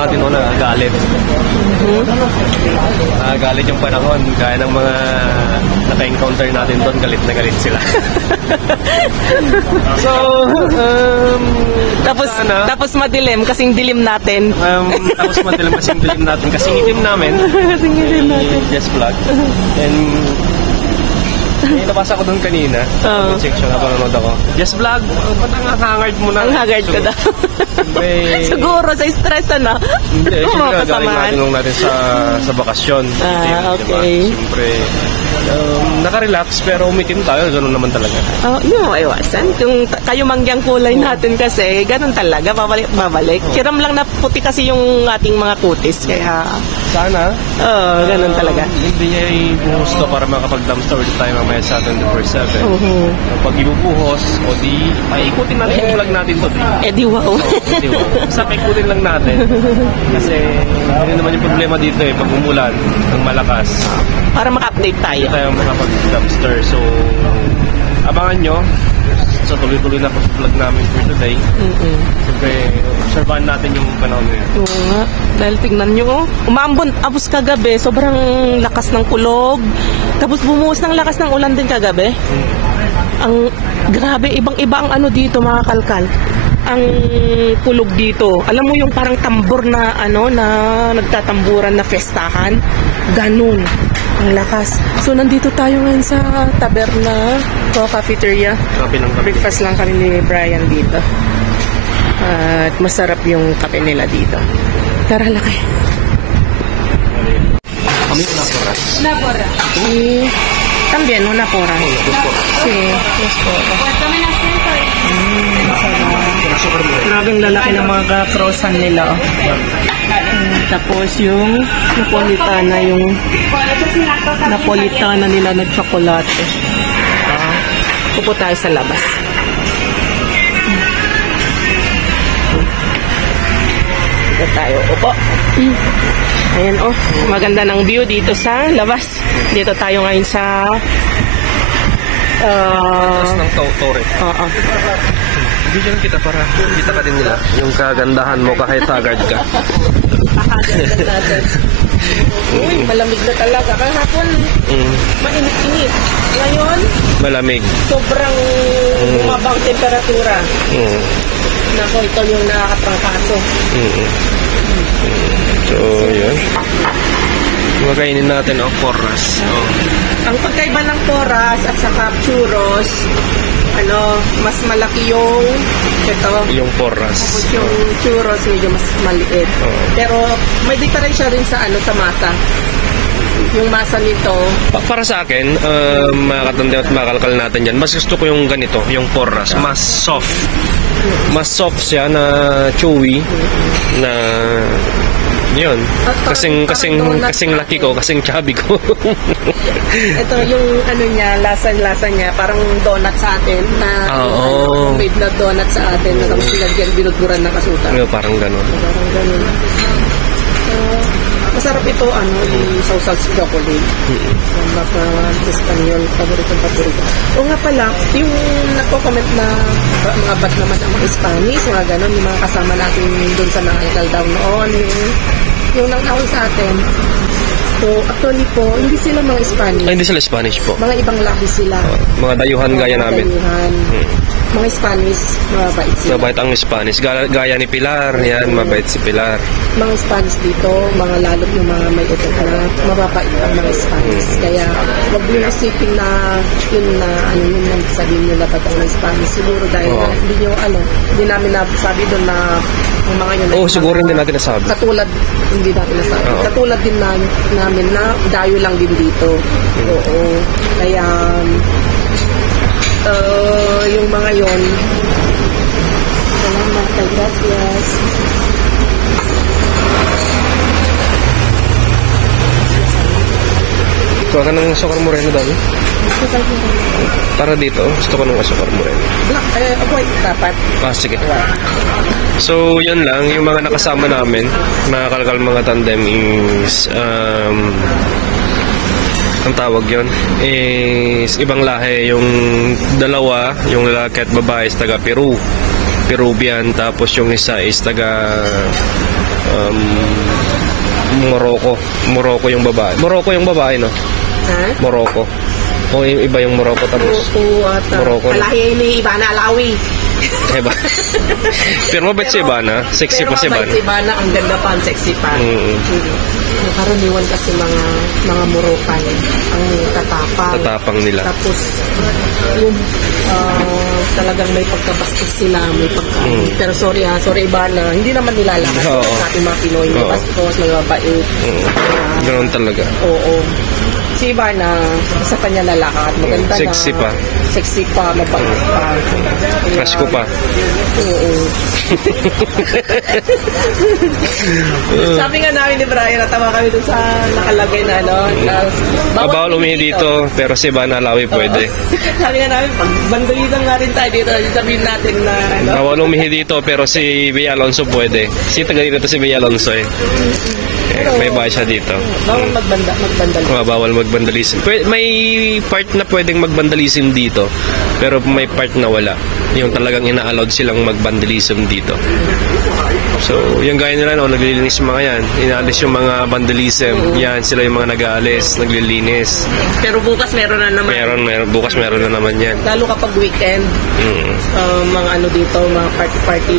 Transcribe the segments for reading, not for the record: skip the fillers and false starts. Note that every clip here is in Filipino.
natin noon nagagalit. Nagagalit yung panahon. Gaya ng mga naka-encounter natin doon, galit na galit sila. So, tapos madilim, kasing dilim natin. Tapos madilim, kasing dilim natin. Kasing itim namin. Kasing itim natin. Just Vlog. And may nabasa ko doon kanina. Section na panonood ako. Just Vlog, ba't ang hangard mo na? Ang hangard ko daw. Siguro sa stress na. Hindi, siyempre galing natin natin sa bakasyon. Okay. Siyempre, naka-relax pero umitim tayo, ganoon naman talaga. Yung iwasan. Yung kayo mangyang kulay natin kasi, ganun talaga, babalik. Kiram lang na puti kasi yung ating mga kutis, kaya... Sana. Ganun talaga. Hindi niya ibuhos to para makapag-dumpster ulit tayo mamaya sa 24/7. Pag ibubuhos, o di, ikutin natin yung vlog natin to. Di wow. Basta ikutin lang natin. Kasi, hindi naman yung problema dito pag umulan ng malakas. Para maka-update tayo. Tayo makapag-dumpster. So, abangan nyo. So, tuloy-tuloy na vlog namin for today. Siyempre, observahan natin yung panahon na yun. Oo nga. Dahil tingnan nyo, umambon, abos kagabi, sobrang lakas ng kulog. Tapos bumuhos ng lakas ng ulan din kagabi. Ang grabe, ibang-iba ang ano dito, mga kalkal. Ang kulog dito. Alam mo yung parang tambor na na nagtatamburan na festahan. Ganun. Ang lakas. So, nandito tayo ngayon sa Taberna Cafeteria. Breakfast lang kami ni Brian dito. At masarap yung kape nila dito. Tara, laki. Kami na pora. Napora. También, una pora. Sí, dos pora. Grabing lalaki ng mga croissant nila. Tapos yung Napolitana nila na tsokolate. Upo tayo sa labas. Dito tayo upo. Ayan maganda ng view dito sa labas. Dito tayo ngayon sa taas ng Torre. Video kita para kita ka din nila yung kagandahan mo kahit haggard ka. Uy, malamig na talaga. Kahapon, mainit-init. Ngayon, malamig. Sobrang bumabang temperatura. Nako, ito yung nakakatrangkaso. So, yun. Makainin natin ang porras. Ang pagkaiba ng porras at saka churros, mas malaki yung yung porras. Tapos yung churros medyo mas maliit. Pero may diferensya rin sa sa masa. Yung masa nito. Para sa akin, mga katanda at mga kalkal natin dyan, mas gusto ko yung ganito, yung porras. Mas soft. Mas soft siya na chewy na yun. Kasing laki ko, kasing chubby ko. Ito yung niya, lasa niya, parang donut sa atin na made na donut sa atin na tapos binudburan ng kasutan. Parang ganun. Masarap ito, sausaw sa chocolate. Baka Espanyol, paborito. O nga pala, yung nagko-comment na mga bat naman ang mga Spanish, mga ganon, yung mga kasama natin doon sa Nangangkal daw noon, yung nang-awal sa atin. So, actually po, hindi sila mga Spanish. Hindi sila Spanish po. Mga ibang lahi sila. Mga dayuhan gaya namin. Mga Spanish, mabait sila. Mabait ang Spanish. Gaya ni Pilar, yan, mabait si Pilar. Mga Spanish dito, mga lalo yung mga may edad na mababait ang mga Spanish. Kaya, wag nyo isipin na yun na yung sabihin nyo dapat ang mga Spanish. Siguro dahil hindi nyo, hindi namin nasabi doon na ang mga yun. Siguro hindi natin nasabi. Katulad, hindi natin nasabi. Katulad din namin na dayo lang din dito. Kaya, yung mga yon. Salamat, gracias. Kuha ka ng sukar moreno dami? Para dito, gusto ko ng sukar moreno. White dapat. Sige. So, yun lang. Yung mga nakasama namin, mga kalkal mga tandem is, ang tawag yon is ibang lahi. Yung dalawa, yung lalaki at babae is taga Peru, Peruvian. Tapos yung isa is taga Morocco yung babae. Morocco yung babae, no? Ha? Morocco. O yung iba yung Morocco tapos. Morocco at Morocco. kalahi ni Ivana Alawi. Diba? Pero mabait si Ivana. Sexy pa si Pero Ivana. si Ivana, ang ganda pa, ang sexy pa. Karaniwan kasi mga Moroccan ang tatapang. Tatapang nila. Tapos yung talagang may pagkabastos sila, may pagka. Pero sorry Ivana, hindi naman nilalakas Oo. sa ating mga Pinoy, may Oo. bastos, may mabait. Ganoon talaga. Oo. Si Ivana, sa kanya lalakad, maganda Sexy na. pa. Sexy pa, mabait pa. Crush ko pa. Oo. Sabi nga namin ni Brian, natawa kami dun sa nakalagay na Bawal umihi dito, pero si Ivana Alawi pwede. Sabi nga namin, pag bandalisan nga rin tayo dito, sabihin natin na Bawal umihi dito, pero si Bea Alonso pwede. Si taga dito si Bea Alonso eh. May bahay siya dito. bawal magbandal. Bawal magbandalism. May part na pwedeng magbandalism dito, pero may part na wala. Yung talagang ina-allowed silang magbandalism dito. So, yung gaya nila, no, naglilinis yung mga yan. Inaalis yung mga vandalism. Yan, sila yung mga nag-aalis, naglilinis. Pero bukas meron na naman. Meron, bukas meron na naman yan. Lalo kapag weekend, mga dito, mga party-party,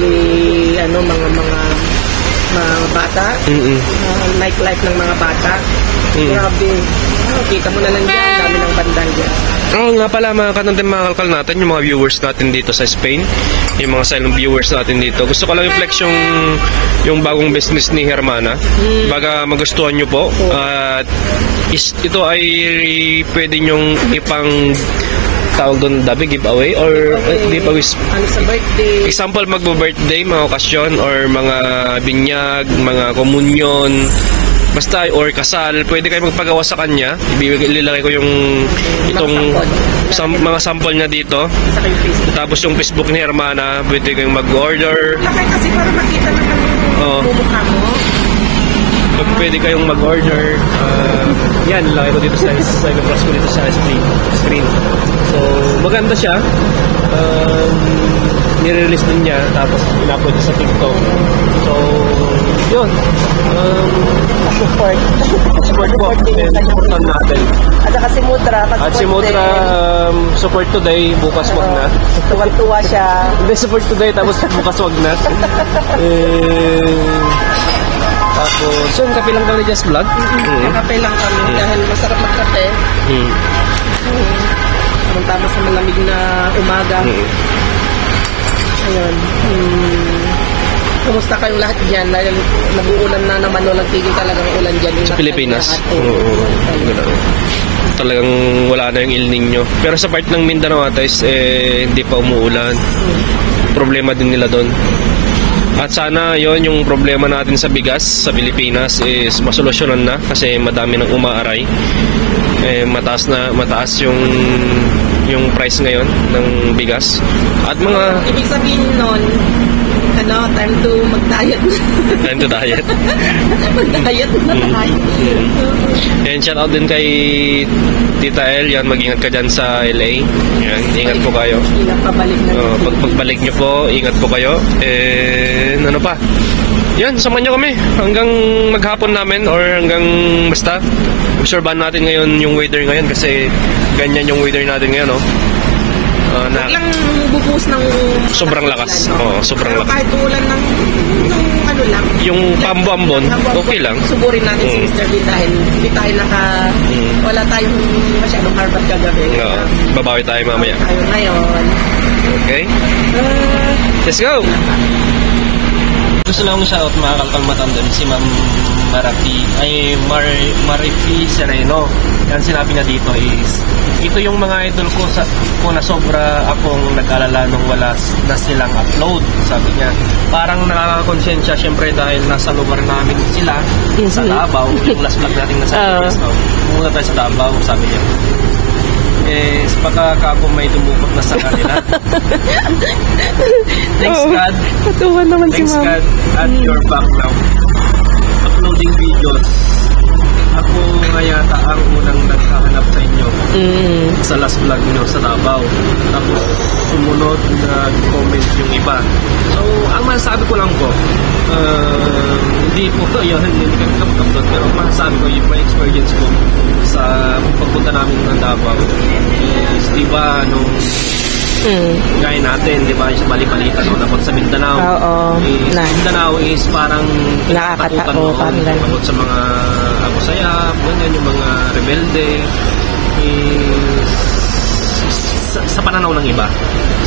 mga bata, nightlife ng mga bata. Grabe. Kita mo na lang dyan, dami ng bandal dyan. Oo nga pala mga kanandem, mga kalkal natin, yung mga viewers natin dito sa Spain, yung mga silent viewers natin dito. Gusto ko lang i-flex yung bagong business ni Hermana. Baga magustuhan nyo po. At ito ay pwede nyong ipang tawag doon, dabi giveaway or giveaway. Ano sa birthday? Example, magbo-birthday, mga okasyon or mga binyag, mga komunyon, basta or kasal, pwede kayo magpagawa sa kanya. Ilalagay ko yung itong mga sample niya dito. Sa kayong Facebook. Tapos yung Facebook ni Hermana, pwede kayong mag-order. Lakay kasi para makita naman yung mumukha mo. Pwede kayong mag-order. Yan, lagay ko dito sa ilabas ko dito sa screen. So, maganda siya. Nire-release din niya, tapos in-upload sa TikTok. So, yun. Support po. Supportan natin. At saka si Mudra. At si Mudra, support today, bukas wag na. Tuwag-tuwa siya. Hindi, support today, tapos bukas wag na. Tapos, yun, kape lang kami Just Vlog. Kape lang kami dahil masarap magkape. Tama sa malamig na umaga. Ayun. Kumusta kayong lahat dyan? Dahil nag-uulan na naman, walang tigil talagang ulan dyan. Sa Pilipinas. Talagang wala na yung El Nino. Pero sa part ng Mindanao atis, hindi pa umuulan. Problema din nila doon. At sana yon yung problema natin sa bigas sa Pilipinas is masolusyonan na kasi madami nang umaaray. Mataas yung price ngayon ng bigas. At mga ibig sabihin nun, time to mag-diet. Time to diet. Mag-diet na tayo. And shout out din kay Tita El, yan, mag-ingat ka dyan sa LA. Yan, ingat po kayo. Pabalik na. Pagbalik nyo po, ingat po kayo. And ano pa? Yan, samahan nyo kami hanggang maghapon namin or hanggang basta. Obserbahan natin ngayon yung weather ngayon kasi ganyan yung weather natin ngayon, no? Lang bubuhos ng sobrang lakas. Oo, sobrang lakas. Kahit ulan ng lang. Yung pambambon, okay lang. Suburin natin si Mr. B dahil hindi tayo wala tayong masyadong harbat kagabi. Babawi tayo mamaya. Tayo ngayon. Okay? Let's go! Gusto lang shoutout mga kalkal matandem si Ma'am Marifi Sereno. Yan sinabi niya dito is ito yung mga idol ko na sobra akong nag-alala nung wala na silang upload. Sabi niya, parang nakakakonsensya syempre dahil nasa lugar namin sila sa Davao. Yung last vlog natin nasa pumunta tayo sa Davao, sabi niya. Baka ako may dumukot na sa kanila. Thanks God. Katuwa naman si Thanks Ma'am. God at your back now. Uploading videos. Ako nga yata ang unang naghahanap sa inyo. Sa sa last vlog nyo sa Davao. Tapos sumunod nag-comment yung iba. So, ang masasabi ko lang po, hindi po yun, hindi kami kapag pero masasabi ko yung my experience ko sa pagpunta namin ng Davao is, di ba, nung gaya natin, di ba, sa Bali-Balita, no? Tapos sa Mindanao, Mindanao is parang nakakatao, about sa mga Abu-Sayyaf, ganyan, yung mga rebelde, is, sa pananaw ng iba.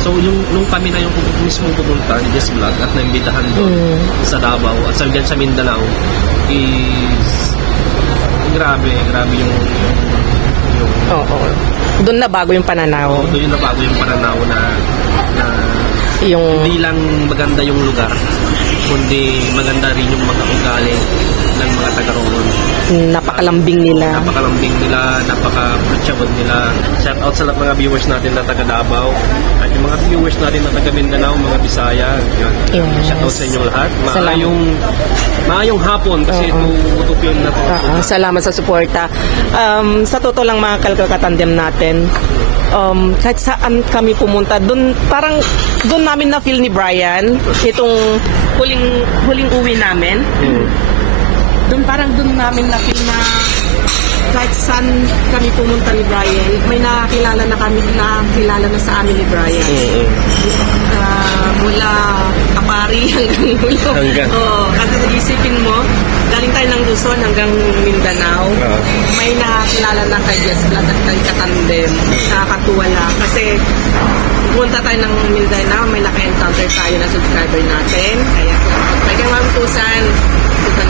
So, nung kami na yung mismo pupunta ni Jess Vlog at naimbitahan doon sa Davao at sa Mindanao is grabe yung Oo. Doon na bago yung pananaw. Doon na bago yung pananaw na yung hindi lang maganda yung lugar, kundi maganda rin yung mga ugali ng mga taga-roon. Napakalambing nila, napaka-approachable nila. Shout out sa lahat mga viewers natin na taga Davao at yung mga viewers natin na taga Mindanao, mga Bisaya. Yun. Yes. Shout out sa inyong lahat. Salamat. Maayong hapon kasi tutup yun na salamat sa suporta. Sa totoo lang mga kalkatandem natin, kahit saan kami pumunta, parang doon namin na feel ni Brian itong huling uwi namin. Doon namin na feel na kahit saan kami pumunta ni Brian, may nakilala na sa amin ni Brian. Mula Kapari hanggang ulo. Kasi isipin mo, galing tayo ng Luzon hanggang Mindanao, may nakilala na kay Jess Vlog at kay Katandem. Nakakatuwa lang. Kasi pumunta tayo ng Mindanao, may naka-encounter tayo na subscriber natin. Kaya kay Ma'am Susan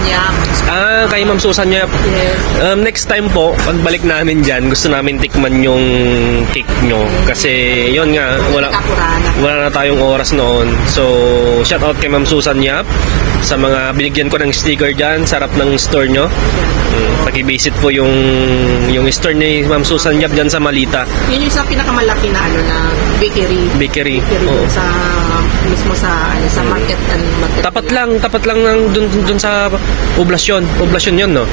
Yap. Kay Ma'am Susan Yap. Yes. Next time po, pagbalik namin dyan, gusto namin tikman yung cake nyo. Kasi, yun nga, wala na tayong oras noon. So, shout out kay Ma'am Susan Yap sa mga binigyan ko ng sticker dyan, sarap ng store nyo. Pag-visit po yung store ni Ma'am Susan Yap dyan sa Malita. Yun yung sa pinakamalaki na bakery. Oo. Sa mismo sa market and market. Tapat lang ng dun sa poblasyon yun, no?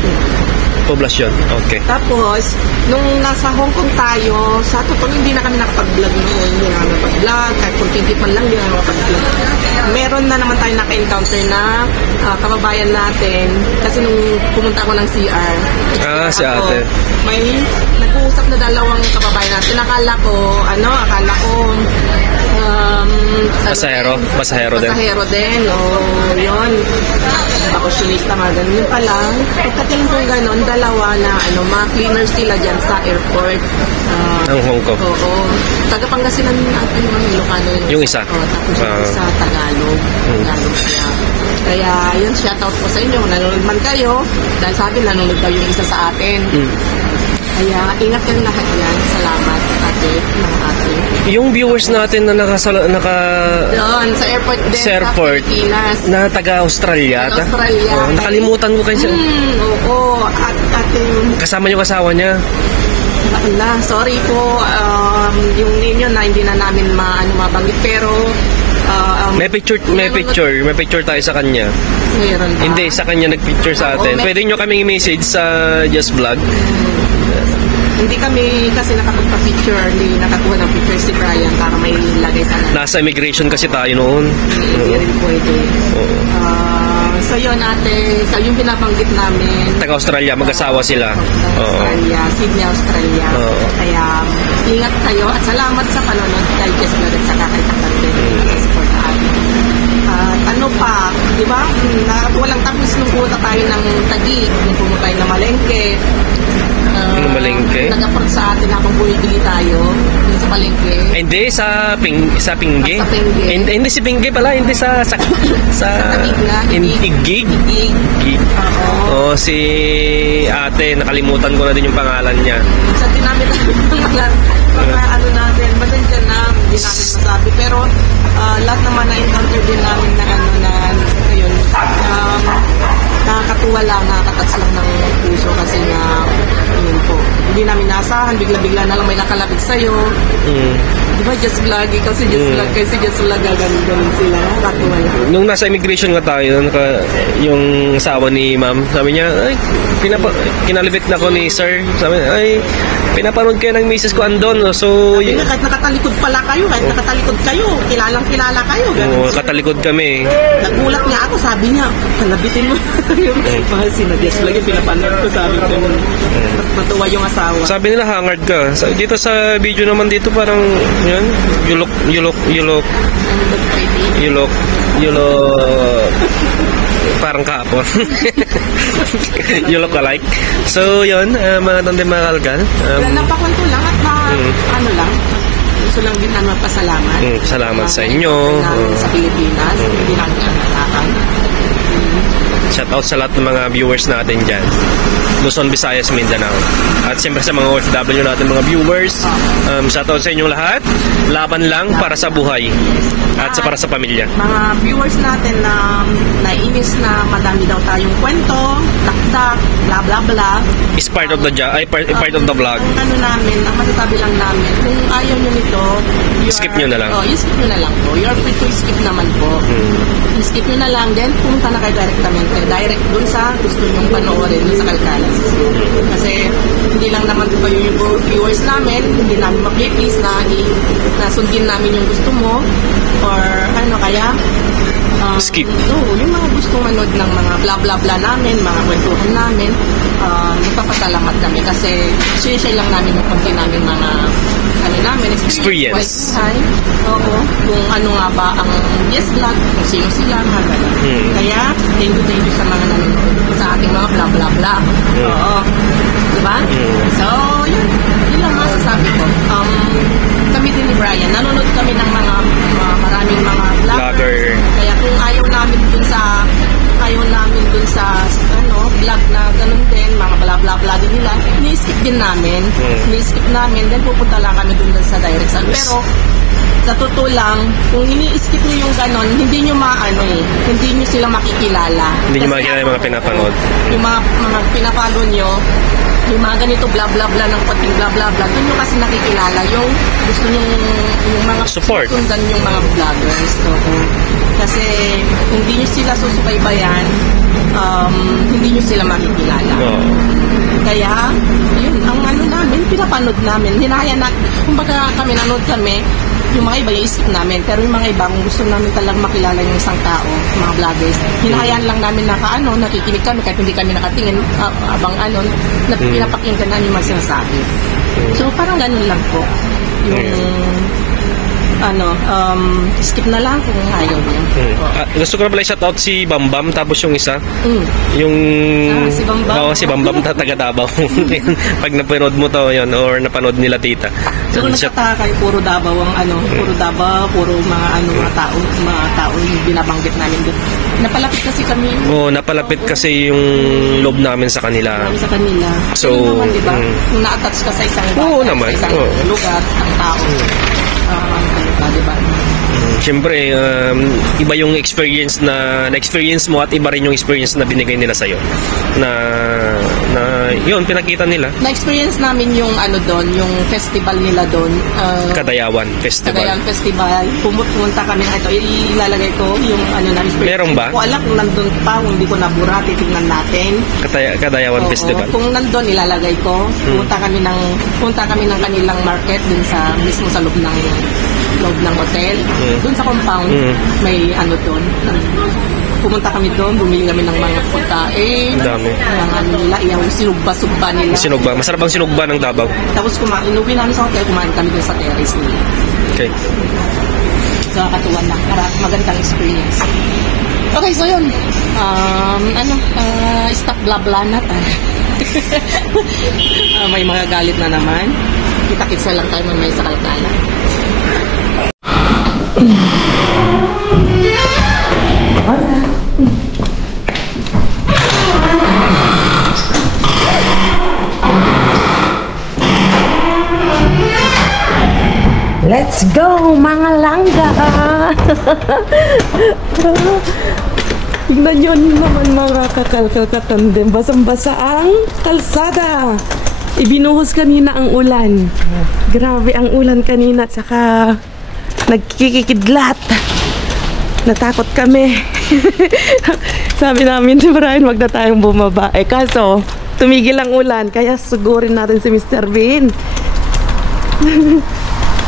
Poblasyon, okay. Tapos, nung nasa Hong Kong tayo, sa totoo hindi na kami nakapag-vlog noon. Hindi na kami nakapag-vlog, kahit kung tingkit man lang, hindi na nakapag-vlog. Meron na naman tayo naka-encounter na kababayan natin. Kasi nung pumunta ako ng CR, si ate. May nag-uusap na dalawang kababayan natin. Akala ko Pasahero din. Yun. Baksyonista mga ganun. Yun pala, pagkatingin ko gano'n, dalawa na mga cleaners sila dyan sa airport. Ang Hong Kong. Oo. Taga-Pangasinan natin yung Ilocano. Yung isa. Tapos yung isa, Tagalog. Kaya yun, shoutout po sa inyo. Nanonood man kayo. Dahil sa akin, nanonood daw yung isa sa atin. Kaya ingat kayong lahat yan. Salamat, ate, mga ate. Yung viewers natin na doon, sa airport din, sa Pilipinas. Na taga-Australia. Nakalimutan ko kayo. Oo. At ating... Kasama yung asawa niya. Sorry po. Yung name yun na hindi na namin mabanggit. Pero... may picture tayo sa kanya. Meron ba? Hindi, sa kanya nagpicture sa atin. Pwede nyo kaming i-message sa Jess Vlog. Hindi kami kasi nakapagpa-picture, hindi nakakuha ng picture si Brian para may lagay sa nasa immigration kasi tayo noon. Hindi rin pwede. So yun ate, so yung binabanggit namin, taga-Australia, mag-asawa sila. Australia, Sydney, Australia. Kaya ingat kayo at salamat sa panonood kay Jess Vlog at saka kay Katandem sa support natin. Di ba? Walang tapos nung pumunta tayo ng Taguig, nung pumunta tayo ng Malengke. Malengke? Nag-approach sa atin habang bumibili tayo dun sa Malengke. Hindi, sa Pingge. Sa Pingge. Hindi si Pingge pala, hindi sa Taguig na. Igig. Oo, si ate, nakalimutan ko na din yung pangalan niya. Sa dinamit mga natin, basta dyan na, hindi natin masabi. Pero lahat naman na-encounter din namin na ngayon, nakakatuwa lang, nakakatats lang ng puso kasi nga, yun po, hindi namin nasahan, bigla-bigla na lang may nakalapit sa'yo. Di ba, Jess Vlog? Ikaw si Jess Vlog, kasi Jess Vlog gagawin sila, nakakatuwa lang. Nung nasa immigration nga tayo, yung asawa ni ma'am, sabi niya, ay, kinalibit na ko ni sir, sabi niya, ay, Pinapanood kayo ng misis ko andon. So, Sabi nga, kahit nakatalikod pala kayo, kahit nakatalikod kayo, kilalang-kilala kayo. Ganun. katalikod kami. Nagulat nga ako, sabi niya, kalabitin mo yung mga sinadyas lagi, pinapanood ko, sabi ko, matuwa yung asawa. Sabi nila hangard ka. Dito sa video naman dito parang yan, you look parang kahapon. You look alike. So yun, mga tante mga kalgal. Napakwento lang at ano lang, gusto lang din naman pasalamat. Salamat sa inyo. Sa Pilipinas, hindi lang nakakalakan. Shout out sa lahat ng mga viewers natin dyan. Luzon, Visayas, Mindanao. At siyempre sa mga OFW natin mga viewers. Shout out sa inyong lahat. Laban lang para sa buhay. At para sa pamilya. Mga viewers natin na naiinis na madami daw tayong kwento, taktak, bla bla bla. Is part of the job, part of the vlog. Ang ano namin, ang masasabi lang namin, kung ayaw nyo nito, skip nyo na lang. skip nyo na lang po. You're free to skip naman po. Skip nyo na lang, then pumunta na kayo directamente. Direct dun sa gusto nyong panoorin, dun sa Kalkalas. Kasi hindi lang naman po kayo yung viewers namin, hindi namin ma-please na sundin namin yung gusto mo, or ano kaya, skip. Yung mga gustong manood ng mga bla bla bla namin, mga kwentuhan namin, nagpapasalamat kami kasi share lang namin yung konti namin mga ano namin, experience. Oo, kung ano nga ba ang yes vlog, kung sino sila, mga ganun. Kaya, thank you sa mga nanonood sa ating mga bla bla bla. Oo. Diba? So, yun lang masasabi ko. Kami din ni Brian, nanonood kami ng mga maraming mga vlogger. Kaya kung ayaw namin dun sa vlog na ganun din, mga bla bla bla din nila, ni-skip din namin. Ni-skip namin, then pupunta lang kami dun sa direct sal. Pero sa totoo lang, kung ini-skip niyo yung ganon, hindi niyo hindi niyo sila makikilala. Hindi niyo makikilala yung mga pinapanood. Yung mga pinapalo niyo, yung mga ganito bla bla bla ng pating bla bla bla, doon nyo kasi nakikilala yung gusto nyo yung mga support, sundan yung mga vloggers. So, kasi hindi nyo sila susubaybayan, hindi nyo sila makikilala. Kaya yun ang ano namin, pinapanood namin, hinaya na, kumbaga kami nanood kami, yung mga iba yung skip namin, pero yung mga iba kung gusto namin talagang makilala yung isang tao, mga vloggers, hinahayaan lang namin na nakikinig kami kahit hindi kami nakatingin, abang pinapakinggan namin yung mga sinasabi. So parang ganun lang po yung skip na lang kung ayaw niyo. Gusto ko na pala i-shout out si Bambam, tapos yung isa, yung si Bambam. Si Bambam taga Davao. Pag napanood mo to yun, or napanood nila tita. So kung nagtataka kayo, puro Davao puro Davao, puro mga tao yung binabanggit namin doon. Napalapit kasi kami. Napalapit kasi yung loob namin sa kanila. So, naman, diba? Kung na-attach ka sa isang naman. Sa isang lugar, sa isang tao. Diba? Siyempre, iba yung experience na-experience mo at iba rin yung experience na binigay nila sa'yo. Na yun, pinakita nila. Na-experience namin yung yung festival nila doon. Kadayawan Festival. Kadayawan Festival. Pumunta kami na ito. Ilalagay ko yung namin. Meron ba? Kung alam kung nandun pa, kung hindi ko nabura, titignan natin. Kadayawan Festival. Kung nandun, ilalagay ko. Pumunta kami ng kanilang market dun mismo sa loob ng hotel. Doon sa compound, may doon. Pumunta kami doon, bumili kami ng mga pagkain. Dami. Yung sinugba nila. Sinugba. Masarap ang sinugba ng Davao. Tapos inuwi namin sa hotel, kumain kami doon sa terrace nila. Okay. So, katuwan lang. Magandang experience. Okay, so yun. Stop bla bla na tayo. May mga galit na naman. Kita-kits na lang tayo mamaya sa Kalkala. Let's go, mga langga! Tignan nyo naman mga kakalkal-katandem. Basang-basa ang kalsada. Ibinuhos kanina ang ulan. Grabe ang ulan kanina at saka nagkikikidlat. Natakot kami. Sabi namin si Brian, wag na tayong bumaba. Kaso, tumigil ang ulan. Kaya sugurin natin si Mr. Bean.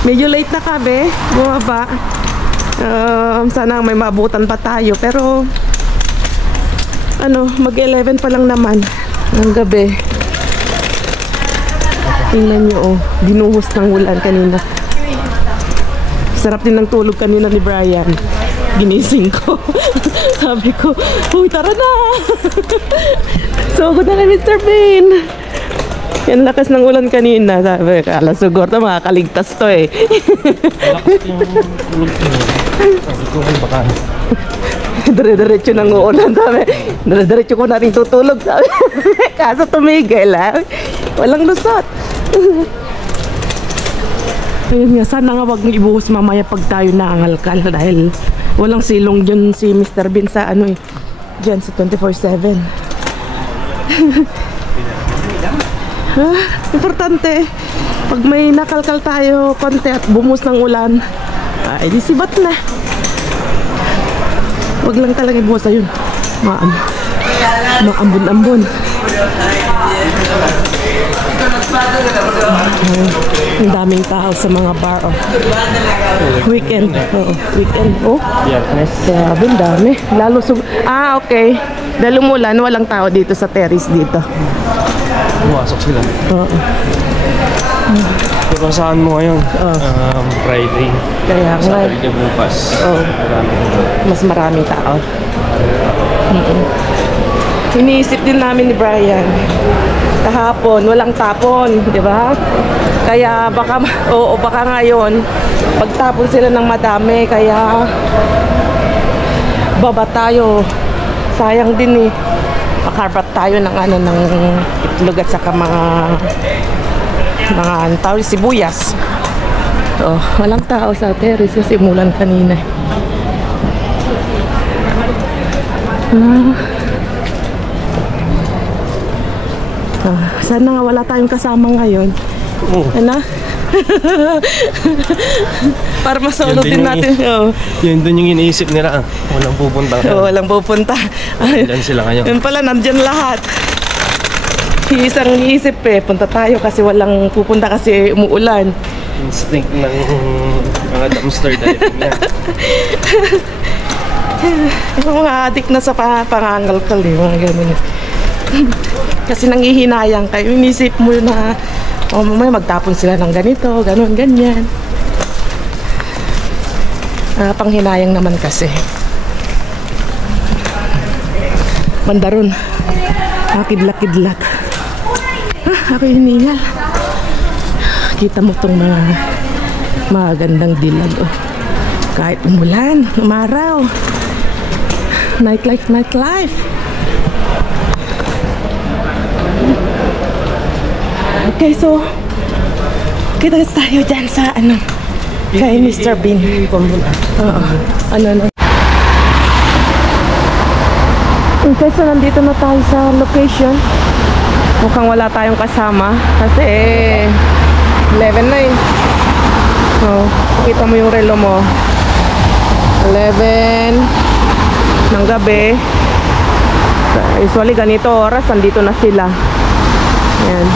Medyo late na kami. Bumaba. Sana may maabutan pa tayo. Pero, mag-11 pa lang naman ng gabi. Tingnan nyo, binuhos ng ulan kanina. Sarap din ng tulog kanina ni Brian. Ginising ko. Sabi ko, uy, tara na! So, good na Mr. Bean. Yan lakas ng ulan kanina. Sabi ko, alasugor na makakaligtas to eh. Lakas yung tulog ko. Sabi ko, ay baka. Dire-diretso nang uulan, sabi. Dire-diretso ko natin tutulog, sabi. Kaso tumigil, ha? Walang lusot. Ayun nga, sana nga wag mo ibuhos mamaya pag tayo naangalkal dahil walang silong dyan si Mr. Bean sa dyan sa 24/7. Importante, pag may nakalkal tayo konti at bumuhos ng ulan, ay di sibat na. Wag lang talaga ibuhos, ayun. Maambon-ambon. Ang daming tao sa mga bar. Weekend. Weekend. Sabi, dami. Lalo okay. Dahil umulan, walang tao dito sa terrace dito. Pumasok sila. Pero saan mo ngayon? Friday. Kaya nga. Saturday bukas. Mas maraming tao. Iniisip din namin ni Brian. Kahapon, walang tapon, di ba? Kaya baka ngayon, pagtapon sila ng madami, kaya baba tayo. Sayang din eh. Makarbat tayo ng ng itlog at saka mga tao, sibuyas. Walang tao sa terrace kasi umulan kanina. Sana nga wala tayong kasama ngayon. Para masolo din natin. Yun dun yung iniisip nila. Walang pupunta. Walang pupunta. Nandyan sila ngayon. Yun pala, nandyan lahat. Isang iniisip punta tayo kasi walang pupunta kasi umuulan. Instinct ng mga dumpster diving yan. Yung mga adik na sa pangangalkal mga ganun. Kasi nanghihinayang kayo, inisip mo na may magtapon sila ng ganito, ganun, ganyan. Panghinayang naman kasi. Mandaron. Kidlat-kidlat. Ako hiningal. Kita mo itong mga magandang dilag. Kahit umulan, umaraw. Nightlife, nightlife. Okay, so kita tayo dyan sa kay Mr. Bean. Okay, so nandito na tayo sa location. Mukhang wala tayong kasama kasi 11 na eh. So, kita mo yung relo mo. 11 ng gabi. Usually ganito oras, nandito na sila. Yan.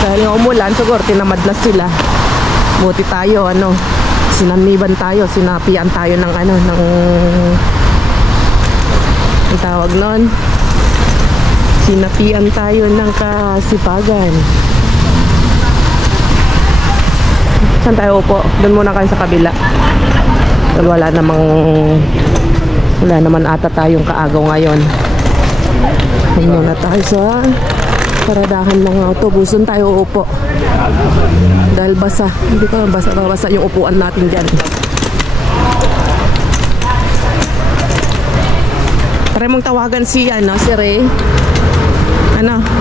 Dahil nga umulan, siguro tinamad na sila. Buti tayo, sinaniban tayo, sinapian tayo ng ang tawag nun. Sinapian tayo ng kasipagan. Saan tayo upo? Doon muna kayo sa kabila. Dahil wala naman ata tayong kaagaw ngayon. Doon muna tayo sa paradahan ng autobus. Doon tayo uupo. Dahil basa. Hindi ko basa yung upuan natin dyan. Try mong tawagan si Ray.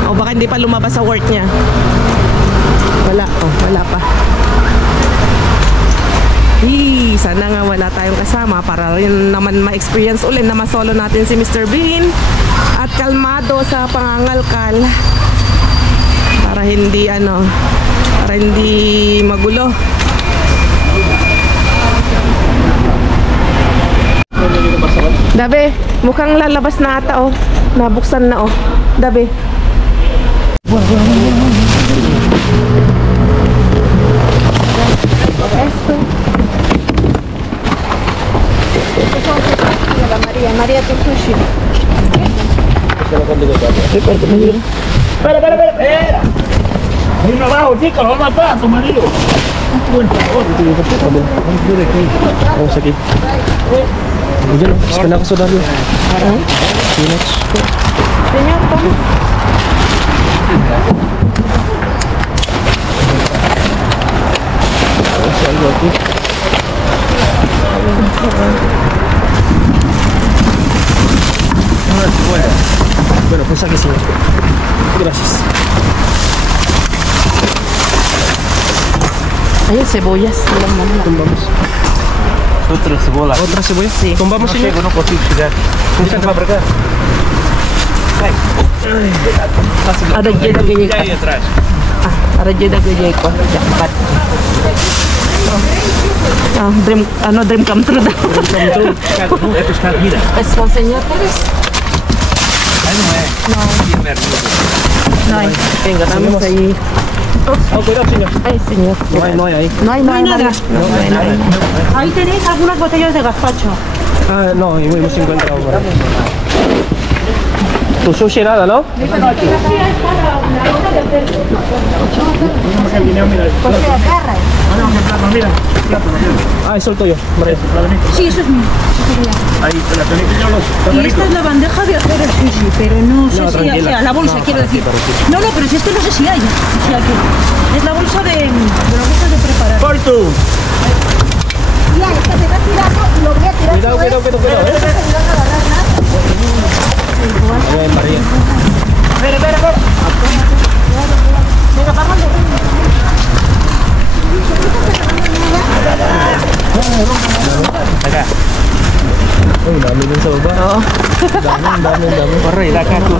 O baka hindi pa lumabas sa work niya. Wala pa. Sana nga wala tayong kasama para rin naman ma-experience ulit na masolo natin si Mr. Bean at kalmado sa pangangalkal para hindi magulo. Dabe, mukhang lalabas na ata Nabuksan na Dabe. María, tu sushi. Espera. Hay uno abajo, chica, lo va a matar a tu marido. Buen favor. Vamos aquí. Diyan, gusto na ako sa dami. Spinach. Señor, toma. Vamos algo aquí. Bueno, pues aquí sí. Gracias. Hay cebollas. Tumbamos. Otra cebolla. ¿Otra cebolla? Sí. Tumbamos, señor. No consigo tirar. Puxa para acá. Ada jeda gaya Ya ahí atrás. Ada jeda gaya ko. Dapat. Dream come true daw. Esto está mira. Es po, señor Pérez. Ahí no es. No hay. Venga, vamos ahí. Cuidado, señor. Ay, señor. No hay ahí. No hay nada. Ahí tenéis algunas botellas de gazpacho. Ah, no, hemos encontrado por ahí. Tu sushi nada, ¿no? Ah, eso es el tuyo. Sí, eso es mío. Ahí, la tenéis. Y esta es la bandeja de hacer el sushi, pero no sé si tranquila. sea la bolsa, No, quiero decir. tranquila. No, pero si esto no sé si hay. Si aquí. Es la bolsa de la bolsa de preparar. Porto. Ya, esta se va tirando y lo voy a tirar. Cuidado. A ver, María. Venga, vamos de Acá. Uy, dami din sa baba. Oo. Dami. Corre, acá tú.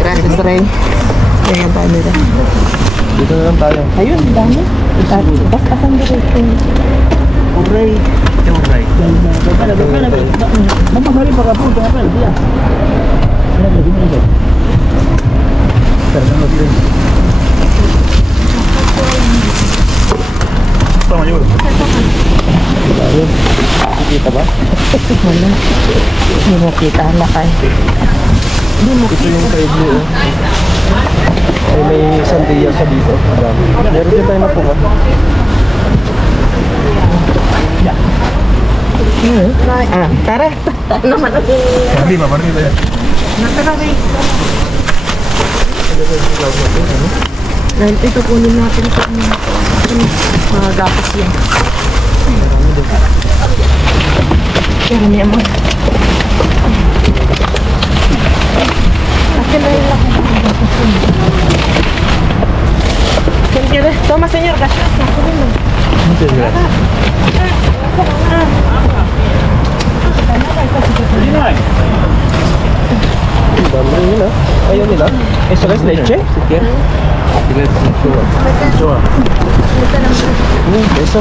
Gracias, Rey. Venga, dami rin. Dito na lang tayo. Ayun, dami. Bas-basan dito. Un rey. Es un rey. Vamos a salir para la punta, ya. Mira que tiene eso. Pero no lo tiren. Toma, yo. Kita ba? Wala. Hindi mo kita ang lakay. Ito yung kay Blue. Ay, may sandilla sa dito. Dami. Meron din tayo na po ba? Tara. Naman ako. Arriba ya. Dahil ito kunin natin sa mga gapas yan. Pero may amor. Akin na yung laki. ¿Quién quiere? Toma, señor, gaseosa. Muchas gracias. Aquí no hay. Dami rin yun, ah. Ayaw nila. Eso guys, leche? Si quieres. Anchoa. Eso.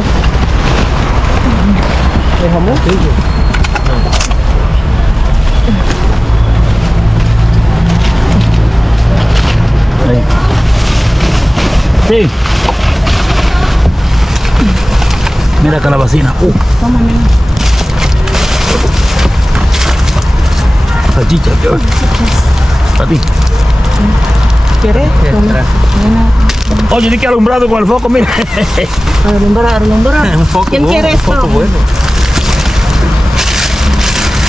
May hamon? Ahí. Sí. Mira calabacina. Salchicha, ¿qué va? Para ti. ¿Quieres? Toma. Oye, di que alumbrado con el foco, mira. Alumbrar. Un foco. ¿Quién quiere un esto? foco bueno.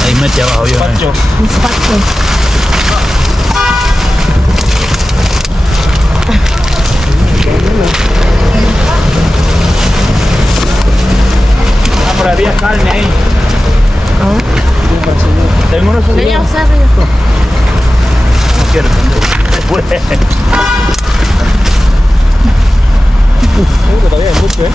Ahí mete abajo yo. Gazpacho. Ah, pero había carne ahí. Tengo unos Ganyan, no sabi. quiero. Después. Todavía hay mucho, ¿eh?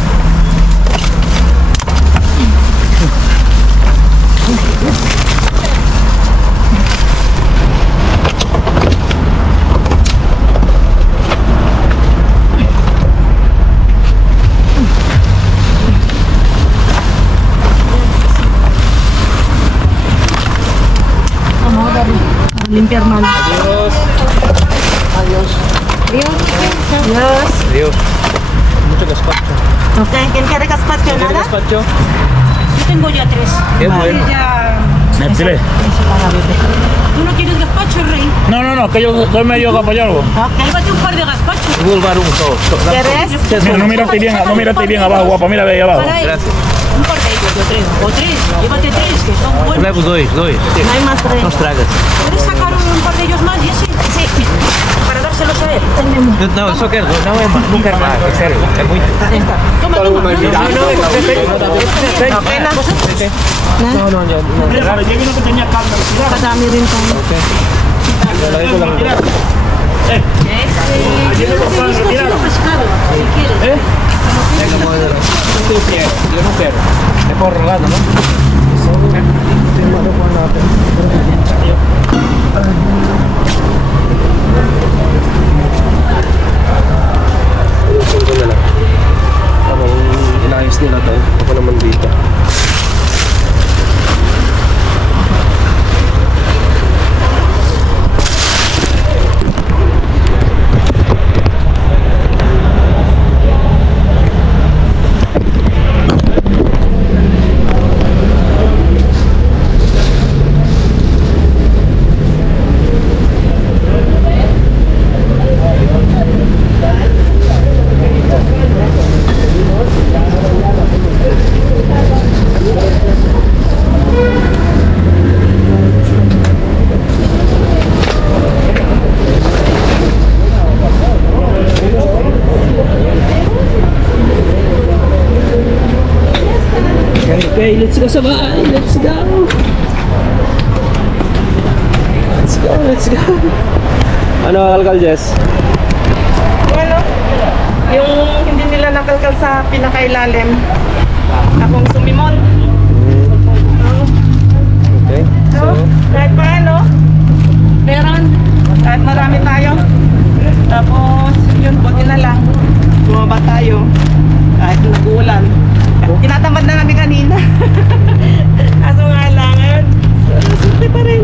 Limpiar mal. Adiós. Yes. Adiós. Mucho gazpacho. Okay, ¿quién quiere gazpacho? ¿Quieres ¿Nada? gazpacho? Yo tengo ya 3. Qué bueno. Métele. Eso para bebé. ¿Tú no quieres gazpacho, Rey? No, que yo soy medio capallargo. Ok. Llévate un par de gazpachos. Vulgar un sol. ¿Quieres? Mira, no mírate bien abajo, guapa, mira de ahí abajo. Para él. Gracias. Un par de ellos, yo creo. O 3. Llévate 3, que son buenos. Levo dois. No hay más 3. Nos tragas. ¿Puedes sacar un par de ellos más, Jessy? Sí. Para dárselos a él. Não, eu só quero. Não é mais. Não quero mais. Sério. É muito. Toma, toma. Okay na. Não. Claro, yo vino que tenía calma. Kadami rin tayo. Lalagay ko lang. Ayer me compraron, retiraron. Pescado, si quieres. Eu não quero. É por rolado, não? Ayusin ko na lang. Tamang inayos nila to. Ako naman dito. Okay, let's go sa bahay. Let's go. Let's go. Ano, Alcal Jess? Ano? Yung hindi nila nakalkal sa pinakailalim. Akong sumimon. Okay. So, kahit paano, meron. Kahit marami tayo. Tapos, yun, buti na lang. Bumaba tayo. Kahit nag-uulan. Tinatamad na kami kanina. Kaso nga lang, ayun. Simple pa rin.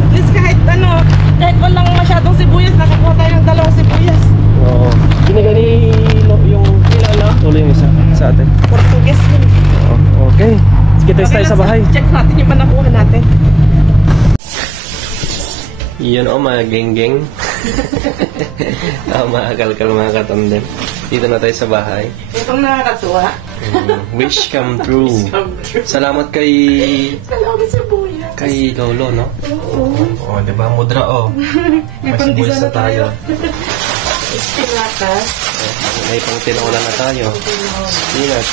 At least kahit ano, kahit walang masyadong sibuyas, nakakuha tayo ng 2 sibuyas. Oo. Ginagani yung kilala. Tuloy yung isa sa atin. Portuguese yun. Okay. Sige tayo sa bahay. Check natin yung panakuha natin. Yun mga geng-geng. Mga kalkal mga katandem. Dito na tayo sa bahay. Itong nakakatuwa. Wish come true. Salamat kay Salamat sibuyas. kay Lolo, no? Oo. Diba? Mudra, May pandesal sibuyas na tayo. Espinakas. May pang tinola na tayo. Spinach.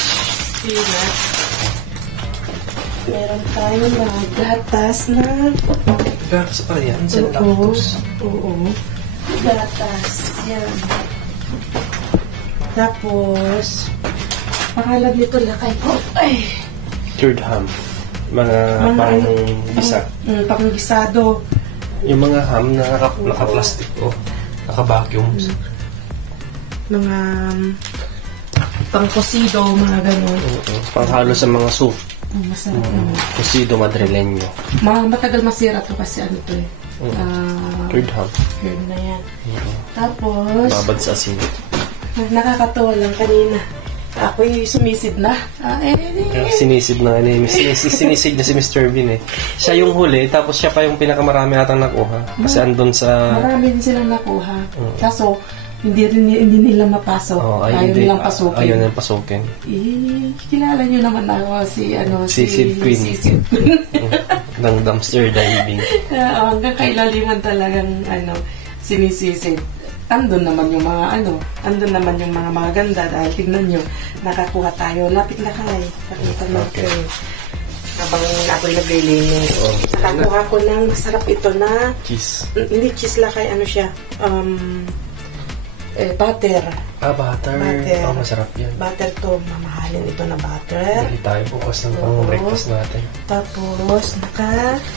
Spinach. Meron tayong mga gatas na... Gatas pa yan. Centautos. Oo. Gatas. Yan. Tapos, pangalan nito lakay ko. Ay! Cured ham. Mga pang bisa. Panggisado. Yung mga ham na naka-plastic naka-vacuum. Mga pangkosido, mga ganun. Panghalo sa mga soup. Masarap naman. Cocido madrileño. Matagal masira to kasi ano to eh. Cured ham. Yun na yan. Tapos, Babad sa asin. nakakatawa lang kanina. Ako'y sumisid na. Sinisid na sinisid na si Mr. Bean eh. Siya yung huli, tapos siya pa yung pinakamarami atang nakuha. Kasi andun sa... Marami din silang nakuha. Kaso, hindi nila mapasok. Ayaw nilang pasukin. Ayaw nilang pasukin. Kilala nyo naman ako si Sid Queen. Si Sid Queen. Ng dumpster diving. Hanggang kailaliman talagang sinisisid. Andun naman yung mga maganda dahil tignan nyo, nakakuha tayo. Lapit na kay. Pakita natin. Habang ako'y naglilinis. Nakakuha ko ng masarap ito na Cheese. hindi cheese lakay, siya? Butter. Butter. Butter. Masarap yan. Butter to. Mamahalin ito na butter. Bili tayo bukas ng pang-breakfast natin. Tapos,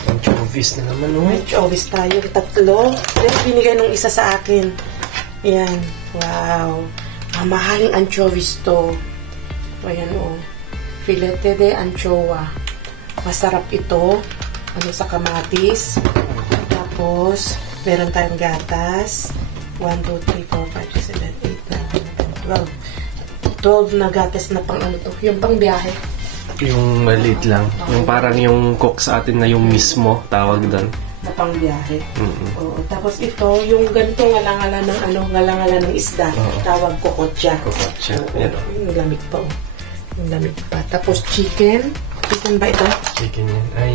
Anchovies na naman, anchovies tayo. 3. Then, binigay nung isa sa akin. Yan. Wow. Mamahaling anchovies to. Ayan Filete de anchoa. Masarap ito. Sa kamatis. Tapos, meron tayong gatas. 1, 2, 3, 4, 5, 6, 7, 8, 9, 10, 12. 12 na gatas na pang ano to. Yung pang biyahe. Yung maliit lang. Yung parang yung cook sa atin na yung mismo, tawag doon. Na pang biyahe. Oo. Tapos ito, yung ganito ngalangala ng ano, ngalangala ng isda. Tawag kokotya. Kokotya. Oo. Yan. Yung lamig pa. Oh. Yung lamig pa. Tapos chicken. Chicken ba ito? Chicken yan. Ay,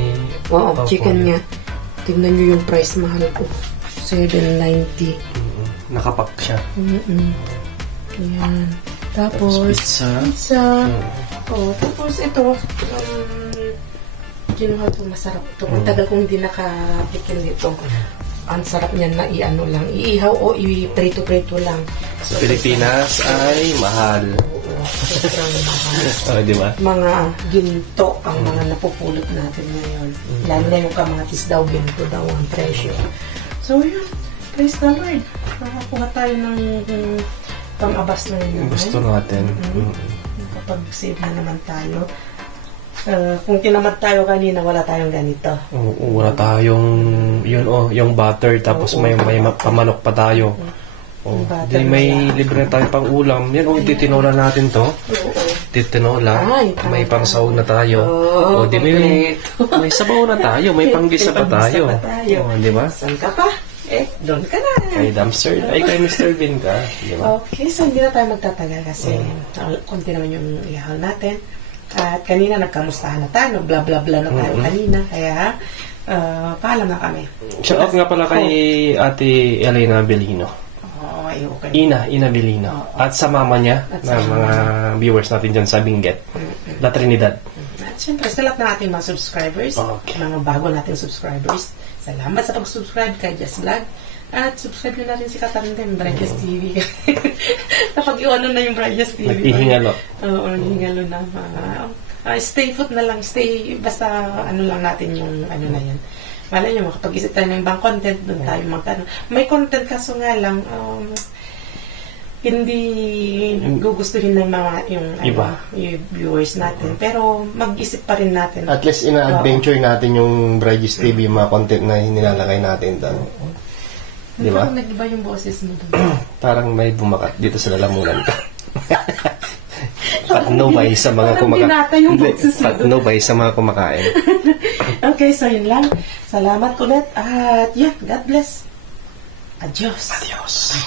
Oo, chicken nga. Tingnan nyo yung price, mahal ko. 790. nakapak siya. Yan. Tapos, pizza. Oh, tapos ito, kinuha ito, masarap ito. Ang tagal kong hindi nakatikim nito. Ang sarap niyan na i-ano lang, iihaw o i-prito-prito lang. Sa Pilipinas ay mahal. Oo, sobrang mahal. Oh, di ba? Mga ginto ang mga napupulot natin ngayon. Lalo na yung kamatis daw, ginto daw ang presyo. So yun, praise the Lord. Nakakuha tayo ng pang-abas na yun. Gusto natin. Kapag-save na naman tayo. Kung tinamad tayo kanina, wala tayong ganito. Oo, wala tayong yung butter tapos may pamanok pa tayo. Oh, di may libre na tayo pang ulam. Yan, titinola natin to. Titinola. May pang-sahog na tayo. Di may sabaw na tayo. May panggisa pa tayo. Di ba? Saan ka pa? Doon ka na. Kay Dumpster. Ay, kay Mr. Bean ka. Di ba? Okay, so hindi na tayo magtatagal kasi konti naman yung ihal natin. At kanina nagkamustahan na tayo, bla bla bla na tayo kanina, kaya paalam na kami. Shout out nga pala kay Ate Elena Belino. Okay. Ina Belino. At sa mama niya, na mga viewers natin dyan sa Benguet, La Trinidad. At syempre, sa lahat ng ating mga subscribers, mga bago nating subscribers, salamat sa pag-subscribe kay Just Vlog. At subscribe nyo natin si Katarina din, Brightest TV. Napag-iwanan na yung Brightest TV. Nagtihingalo. Oo, hingalo na. Stay put na lang, basta ano lang natin yung ano na yan. Malay nyo, makapag-isip tayo ng ibang content, doon tayo magkano. May content kaso nga lang, hindi gugustuhin ng mga yung viewers natin. Pero mag-isip pa rin natin. At least ina-adventure natin yung Brightest TV, mga content na nilalagay natin doon. Di ba? Parang nag-iba yung boses mo doon. Parang may bumakat dito sa lalamunan ko. Patnubay sa mga kumakain. Patnubay sa mga kumakain. Okay, so yun lang. Salamat ulit. At God bless. Adios. Adios.